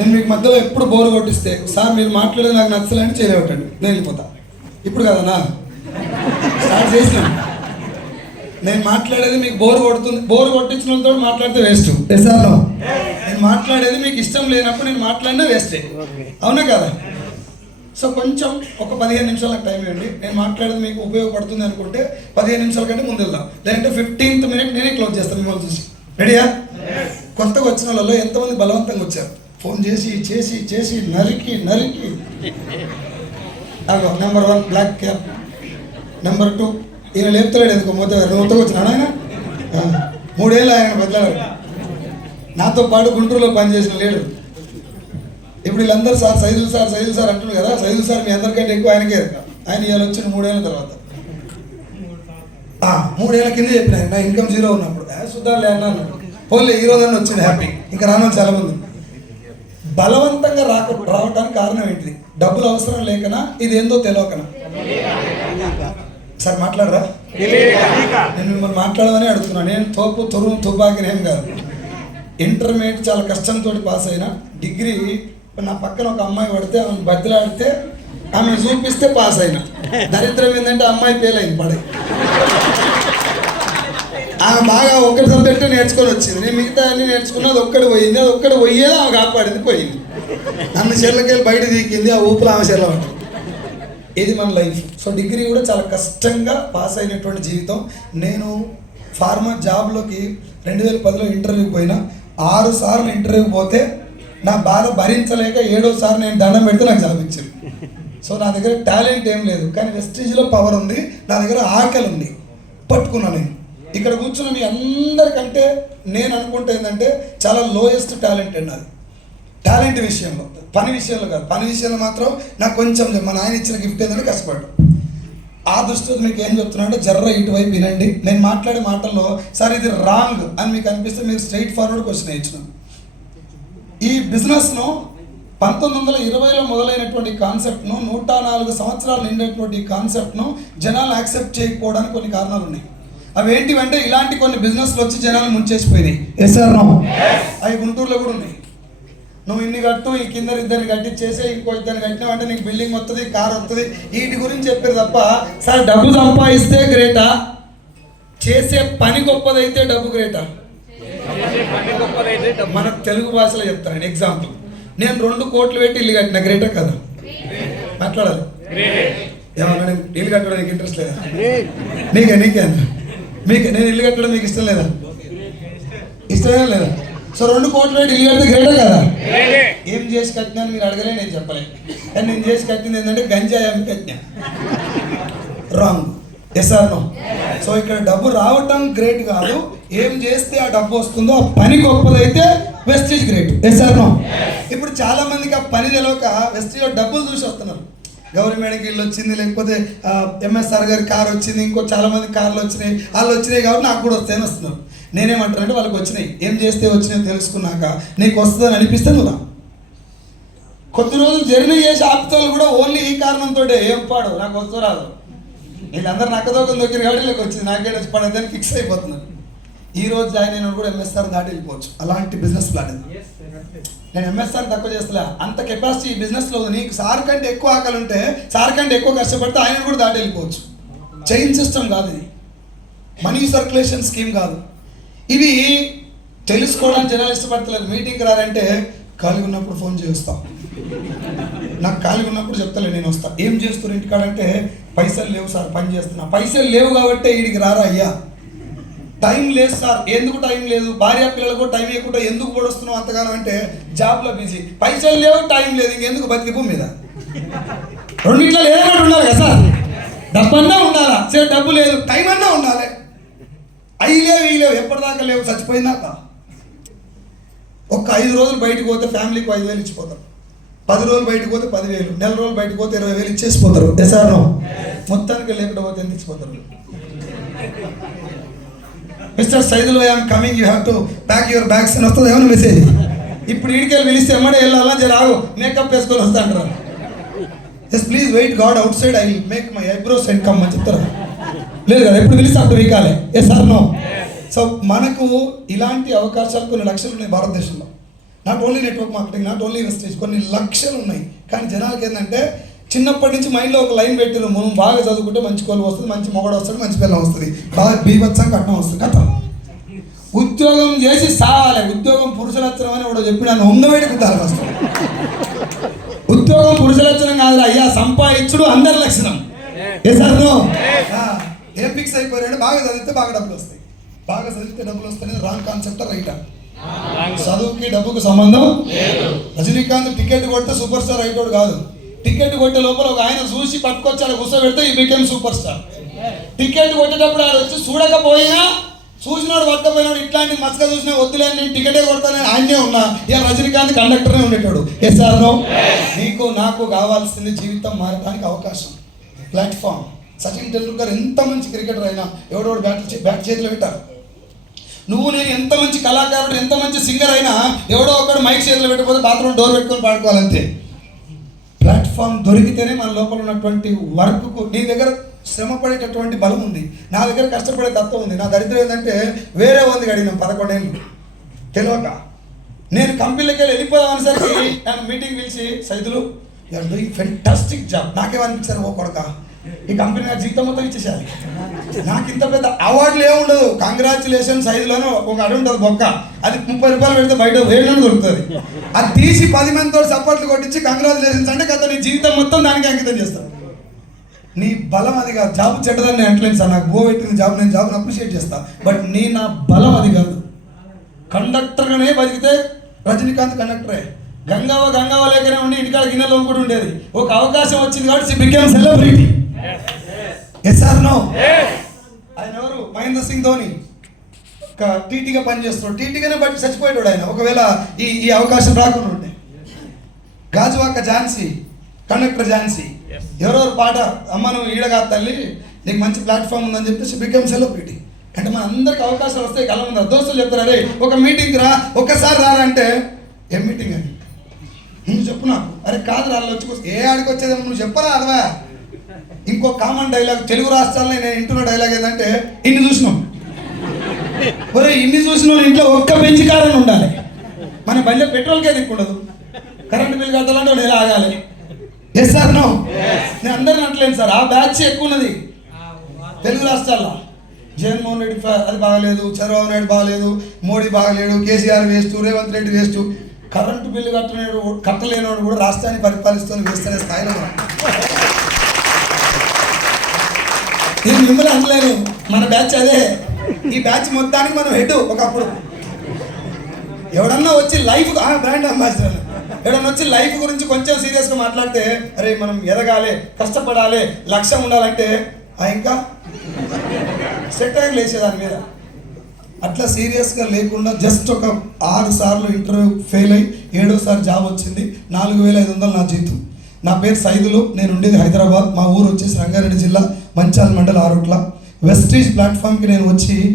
నేను మీకు మధ్యలో ఎప్పుడు బోర్ కొట్టిస్తే సార్ మీరు మాట్లాడేది నాకు నచ్చలేని చేయలేవటండి, నేను వెళ్ళిపోతా. ఇప్పుడు కదనా స్టార్ట్ చేసిన, నేను మాట్లాడేది మీకు బోర్ కొడుతుంది, బోర్ కొట్టించిన వాళ్ళతో మాట్లాడితే వేస్ట్. సార్ నేను మాట్లాడేది మీకు ఇష్టం లేనప్పుడు నేను మాట్లాడినా వేస్టే, అవునా కదా? సో కొంచెం ఒక 15 నిమిషాలకు టైం ఇవ్వండి. నేను మాట్లాడేది మీకు ఉపయోగపడుతుంది అనుకుంటే 15 నిమిషాల కంటే ముందు వెళ్దాం, లేదంటే 15th మినిట్ నేనే క్లోజ్ చేస్తాను మిమ్మల్ని చూసి. రెడీయా? కొత్తగా వచ్చిన వాళ్ళలో ఎంతమంది బలవంతంగా వచ్చారు? ఫోన్ చేసి చేసి చేసి నరికి నరికి. నెంబర్ 1 బ్లాక్ క్యాప్, నెంబర్ 2 ఈయన లేపుతలేడు ఎందుకు మొత్తం వచ్చినాడు ఆయన. 3 ఏళ్ళు ఆయన బదిలాడు, నాతో పాటు గుంటూరులో పనిచేసిన లేడు. ఇప్పుడు వీళ్ళందరూ సార్ సైదుల్ సార్ అంటున్నారు కదా, సైదుల్ సార్ మీ అందరికంటే ఎక్కువ ఆయనకే. ఆయన ఇవాళ వచ్చిన 3 ఏళ్ళ తర్వాత, 3 ఏళ్ళ కింద చెప్పిన నా ఇన్కమ్ 0 ఉన్నప్పుడు సుద్దాలు అన్నాను. పోలే ఈ రోజు వచ్చింది హ్యాపీ, ఇంకా రాను చాలా మంది. బలవంతంగా రావడానికి కారణం ఏంటిది? డబ్బులు అవసరం లేకనా, ఇది ఏందో తెలియకనా? సార్ మాట్లాడరా? నేను మిమ్మల్ని మాట్లాడమని అడుగుతున్నాను. నేను తుపాకినేం కాదు. ఇంటర్మీడియట్ చాలా కష్టంతో పాస్ అయినా, డిగ్రీ నా పక్కన ఒక అమ్మాయి పడితే ఆమెను బదిలాడితే ఆమె చూపిస్తే పాస్ అయినా. దరిద్రం ఏంటంటే అమ్మాయి ఫెయిల్ అయింది పడే. ఆమె బాగా ఒక్కటి సబ్జెక్ట్ నేర్చుకొని వచ్చింది, నేను మిగతా అన్ని నేర్చుకున్నది ఒక్కటి పోయింది. అది ఒక్కటి పోయేది ఆమె కాపాడింది, పోయింది. నన్ను చెర్లకెళ్ళి బయట తీకింది, ఆ ఊపులు ఆమె చెర్ల పడ్డది. ఇది మన లైఫ్. సో డిగ్రీ కూడా చాలా కష్టంగా పాస్ అయినటువంటి జీవితం. నేను ఫార్మా జాబ్లోకి 2010లో ఇంటర్వ్యూకి పోయినా, 6 సార్లు ఇంటర్వ్యూకి పోతే నా బాధ భరించలేక 7వ సారి నేను దండం పెడితే నాకు జాబ్ ఇచ్చారు. సో నా దగ్గర టాలెంట్ ఏం లేదు, కానీ వెస్టీజ్లో పవర్ ఉంది, నా దగ్గర ఆకలి ఉంది, పట్టుకున్నాను. నేను ఇక్కడ కూర్చున్న మీ అందరికంటే నేను అనుకుంటే ఏంటంటే చాలా లోయెస్ట్ టాలెంట్ అండి అది. టాలెంట్ విషయంలో, పని విషయంలో కాదు. పని విషయంలో మాత్రం నాకు కొంచెం మా నాయన ఇచ్చిన గిఫ్ట్ ఏంటంటే కష్టపడ్డా. ఆ దృష్టితో మీకు ఏం చెప్తున్నా అంటే జర్ర ఇటువైపు వినండి. నేను మాట్లాడే మాటల్లో సార్ ఇది రాంగ్ అని మీకు అనిపిస్తే మీరు స్ట్రైట్ ఫార్వర్డ్ క్వశ్చన్ ఇచ్చినాం. ఈ బిజినెస్ను 1920లో మొదలైనటువంటి కాన్సెప్ట్ను 104 సంవత్సరాలు నిండేటువంటి కాన్సెప్ట్ను జనాలు యాక్సెప్ట్ చేయకపోవడానికి కొన్ని కారణాలు ఉన్నాయి. అవి ఏంటివంటే ఇలాంటి కొన్ని బిజినెస్లు వచ్చి జనాలు ముంచేసిపోయినాయి. Yes or no? అవి గుంటూరులో కూడా ఉన్నాయి. నువ్వు ఇన్ని కట్టు, ఈ కింద ఇద్దరిని కట్టించేసి ఇంకో ఇద్దరిని కట్టినావు అంటే నీకు బిల్డింగ్ వస్తుంది, కార్ వస్తుంది, వీటి గురించి చెప్పారు తప్ప సార్ డబ్బు సంపాదిస్తే గ్రేటా, చేసే పని గొప్పదైతే డబ్బు గ్రేటా? మన తెలుగు భాషలో చెప్తాను ఎగ్జాంపుల్. నేను 2 కోట్లు పెట్టి ఇల్లు కట్టిన గ్రేటా కదా? మాట్లాడాలి. ఏమన్నా నేను ఇల్లు కట్టడానికి ఇంట్రెస్ట్ లేదా? నీకే నేను ఇల్లు కట్టడం మీకు ఇష్టం లేదా? ఇష్టమే లేదా? సో 2 కోట్లు పెట్టి ఇల్లు కడితే గ్రేటా కదా? ఏం చేసి కట్టినాను మీరు అడగలే, నేను చెప్పలే. కానీ నేను చేసి కట్టింది ఏంటంటే గంజాయి అమ్మి కట్టినా. Wrong. Yes or no? So ఇక్కడ డబ్బు రావటం గ్రేట్ కాదు, ఏం చేస్తే ఆ డబ్బు వస్తుందో ఆ పని గొప్పదైతే Vestige great. Yes or no? ఇప్పుడు చాలా మందికి ఆ పని తెలియక వెస్టీజ్లో డబ్బులు చూసి వస్తున్నారు. గవర్నమెంట్కి ఇల్లు వచ్చింది, లేకపోతే ఎంఎస్ఆర్ గారి కార్ వచ్చింది, ఇంకో చాలా మంది కార్లు వచ్చినాయి, వాళ్ళు వచ్చినాయి కాబట్టి నాకు కూడా వస్తాయని వస్తున్నారు. నేనేమంటానంటే వాళ్ళకి వచ్చినాయి, ఏం చేస్తే వచ్చినాయో తెలుసుకున్నాక నీకు వస్తుందని అనిపిస్తే నువ్వు రా. కొద్ది రోజులు జర్నీ చేసి ఆపుతాలు కూడా ఓన్లీ ఈ కారణంతో ఏం పాడు నాకు వస్తూ రాదు, వీళ్ళందరూ నక్కదోకం దొక్కిన కాబట్టి వీళ్ళకి వచ్చింది, నాకే వచ్చి పడద్దని ఫిక్స్ అయిపోతున్నారు. ఈ రోజు జాయిన్ అయిన కూడా ఎంఎస్ఆర్ దాటి వెళ్ళిపోవచ్చు. అలాంటి బిజినెస్ ప్లాన్ ఇది. నేను ఎంఎస్ఆర్ తక్కువ చేస్తలే, అంత కెపాసిటీ ఈ బిజినెస్లో ఉంది. నీకు సార్ కంటే ఎక్కువ ఆకలి ఉంటే, సార్ కంటే ఎక్కువ కష్టపడితే ఆయన కూడా దాటి వెళ్ళిపోవచ్చు. చైన్ సిస్టమ్ కాదు ఇది, మనీ సర్క్యులేషన్ స్కీమ్ కాదు. ఇవి తెలుసుకోవడానికి జనాలు ఇష్టపడతలేదు. మీటింగ్కి రారంటే ఖాళీగా ఉన్నప్పుడు ఫోన్ చేస్తాం, నాకు ఖాళీగా ఉన్నప్పుడు చెప్తలే నేను వస్తా. ఏం చేస్తారు ఇంటికాడంటే పైసలు లేవు సార్, పని చేస్తున్నా. పైసలు లేవు కాబట్టి వీడికి రారా అయ్యా. టైం లేదు సార్. ఎందుకు టైం లేదు? భార్య పిల్లలకు టైం ఇవ్వకుండా ఎందుకు పొడుస్తున్నావు అంతగానో అంటే జాబ్లో బిజీ. పైసలు లేవు, టైం లేదు, ఇంకెందుకు బతికి భూమి మీద? రెండిట్లో ఏదైనా ఉండాలి కదా సార్. డబ్బన్నా ఉండాలా? సరే డబ్బు లేదు, టైం అన్నా ఉండాలి. అవి లేవు, ఇవి లేవు, ఎప్పటిదాకా లేవు, చచ్చిపోయిందాక. ఒక 5 రోజులు బయటకు పోతే ఫ్యామిలీకి 5,000 ఇచ్చిపోతారు, 10 రోజులు బయటకు పోతే 10,000, నెల రోజులు బయటకు పోతే 20,000 ఇచ్చేసిపోతారు. Yes or no? మొత్తానికి లేకుండా పోతే ఎంత ఇచ్చిపోతారు? Mister Saidul I'm coming, you have to pack your bags అని వస్తుంది ఏమైనా మెసేజ్. ఇప్పుడు ఇడికెళ్ళి పిలిస్తే ఎమ్మడే వెళ్ళాలా, జర ఆగు మేకప్ వేసుకొని వస్తా అంటారు. Yes please wait got outside, I make my eyebrows and come అని చెప్తారు. లేదు కదా, ఎప్పుడు పిలిస్తే అప్పుడు వీకాలే. Yes or no? సో మనకు ఇలాంటి అవకాశాలు కొన్ని లక్షలు ఉన్నాయి భారతదేశంలో. Not only network marketing, not only Vestige, కొన్ని లక్షలు ఉన్నాయి. కానీ జనాలకి ఏంటంటే చిన్నప్పటి నుంచి మైండ్లో ఒక లైన్ పెట్టిరు, మనం బాగా చదువుకుంటే మంచి కోళ్ళు వస్తుంది, మంచి మొగడు వస్తుంది, మంచి పిల్లం వస్తుంది, బాగా బీభత్సం కట్నం వస్తుంది. కథ ఉద్యోగం చేసి సావాలి. ఉద్యోగం పురుష లక్షణం అని కూడా చెప్పి నన్ను ఉంగవేడుకుతారు. కష్టం ఉద్యోగం పురుష లక్షణం కాదు అయ్యా, సంపాదించుడు అందరి లక్షణం. ఏ సార్ ఏం ఫిక్స్ అయిపోయాడు, బాగా చదివితే బాగా డబ్బులు వస్తాయి, బాగా చదివితే డబ్బులు వస్తాయి. రాంగ్ కాన్సెప్ట్ రైటా? చదువుకి డబ్బుకు సంబంధం. రజనీకాంత్ టికెట్ కొడితే సూపర్ స్టార్ అయిపోడు కాదు. టికెట్ కొట్టే లోపల ఒక ఆయన చూసి పట్టుకొచ్చి ఆడ కూర్చోబెడితే ఈ బికెమ్ సూపర్ స్టార్. టికెట్ కొట్టేటప్పుడు ఆడ వచ్చి చూడకపోయినా, చూసినాడు పట్టకపోయినాడు, ఇట్లాంటి మచ్చగా చూసినా వద్దులే నేను టికెటే కొడతానని ఆయనే ఉన్నా, ఇక రజనీకాంత్ కండక్టర్నే ఉండేటాడు. Yes sir no? నీకు నాకు కావాల్సింది జీవితం మారడానికి అవకాశం, ప్లాట్ఫామ్. సచిన్ టెండూల్కర్ ఎంత మంచి క్రికెటర్ అయినా ఎవడోడు బ్యాట్ చేతిలో పెట్టారు. నువ్వు నేను ఎంత మంచి కళాకారుడు, ఎంత మంచి సింగర్ అయినా ఎవడో ఒకడు మైక్ చేతిలో పెట్టకపోతే బాత్రూమ్ డోర్ పెట్టుకొని పాడుకోవాలంతే. ప్లాట్ఫామ్ దొరికితేనే మన లోపల ఉన్నటువంటి వర్క్కు, నీ దగ్గర శ్రమ పడేటటువంటి బలం ఉంది, నా దగ్గర కష్టపడే తత్వం ఉంది. నా దరిద్రం ఏంటంటే వేరే ఉంది గడిగినాం 11 ఏళ్ళు తెలియక. నేను కంపెనీలకి వెళ్ళిపోదామనేసరికి నన్ను మీటింగ్ పిలిచి, Saidulu you're doing fantastic job. నాకేమనిపించారు, ఓ కొడక ఈ కంపెనీ నా జీవితం మొత్తం ఇచ్చేసారి. నాకు ఇంత పెద్ద అవార్డులు ఏముండదు, కంగ్రాచులేషన్స్ సైజులోనే ఒక అడు ఉంటుంది బొక్క, అది 30 రూపాయలు పెడితే బయట 7 దొరుకుతుంది. అది తీసి 10 మందితో సపోర్ట్లు కొట్టించి కంగ్రాచులేషన్స్ అంటే కదా నీ జీవితం మొత్తం దానికి అంకితం చేస్తాను. నీ బలం అది కాదు. జాబ్ చెడ్డదని నేను అంటలేను సార్, నాకు బో పెట్టిన జాబ్, నేను జాబ్ని అప్రిషియేట్ చేస్తాను. బట్ నా బలం అది కాదు. కండక్టర్గానే బతికితే రజనీకాంత్ కండక్టరే, గంగావ లేకనే ఉండి ఇంటికాడ గిన్నెలో కూడా ఉండేది. ఒక అవకాశం వచ్చింది కాబట్టి became celebrity. Yes sir no? ఆయన ఎవరు? మహేంద్ర సింగ్ ధోని. టీటీగా పనిచేస్తున్నాడు, టీటీగానే బట్టి చచ్చిపోయాడు ఆయన ఒకవేళ ఈ అవకాశం రాకుండా ఉంటే. గాజువాక ఝాన్సీ, కండక్టర్ ఝాన్సీ, ఎవరెవరు పాట, అమ్మ నువ్వు ఈడగా తల్లి నీకు మంచి ప్లాట్ఫామ్ ఉందని చెప్పేసి బికేమ్ సెలబ్రిటీ. అంటే మన అందరికి అవకాశాలు వస్తాయి. కళ్ళ ముందు దోస్తులు చెప్తారు, అరే ఒక మీటింగ్ రా, ఒక్కసారి రారంటే ఏం మీటింగ్ అని నువ్వు చెప్పు నాకు. అరే కాదు రాళ్ళు వచ్చి ఏ ఆడికి వచ్చేదేమో నువ్వు చెప్పరా అదవా. ఇంకో కామన్ డైలాగ్ తెలుగు రాష్ట్రాల్లో నేను వింటున్న డైలాగ్ ఏంటంటే, ఇన్ని చూసినాం ఒరే, ఇన్ని చూసిన వాళ్ళు ఇంట్లో ఒక్క బెంచ్ కారని ఉండాలి. మన బండి పెట్రోల్కే దిక్కుండదు, కరెంట్ బిల్ కట్టాలంటే వాడు ఎలా ఆగాలి. Yes sir no? నేను అందరిని అంటలేను సార్, ఆ బ్యాచ్ ఎక్కువ ఉన్నది తెలుగు రాష్ట్రాల్లో. జగన్మోహన్ రెడ్డి అది బాగలేదు, చంద్రబాబు నాయుడు బాగలేదు, మోడీ బాగలేడు, KCR waste, Revanth Reddy waste. Current bill కట్టలేనివాడు కూడా రాష్ట్రాన్ని పరిపాలిస్తూ వేస్తున్న స్థాయిలో నేను మిమ్మల్ని అనలేను, మన బ్యాచ్ అదే. ఈ బ్యాచ్ మొత్తానికి మనం హెడ్. ఒకప్పుడు ఎవడన్నా వచ్చి లైఫ్ బ్రాండ్ అంబాసిడర్, ఎవడన్నా వచ్చి లైఫ్ గురించి కొంచెం సీరియస్గా మాట్లాడితే, అరే మనం ఎదగాలి, కష్టపడాలి, లక్ష్యం ఉండాలంటే ఇంకా సెట్ అయ్యి లేచేదాని మీద. అట్లా సీరియస్గా లేకుండా జస్ట్ ఒక 6 సార్లు ఇంటర్వ్యూ ఫెయిల్ అయ్యి 7వ సారి జాబ్ వచ్చింది. 4500 నా జీతం. నా పేరు సైదులు, నేను ఉండేది హైదరాబాద్, మా ఊరు వచ్చేసి రంగారెడ్డి జిల్లా మంచాల్ మండల్ ఆరుట్ల. వెస్టీజ్ ప్లాట్ఫామ్కి నేను వచ్చి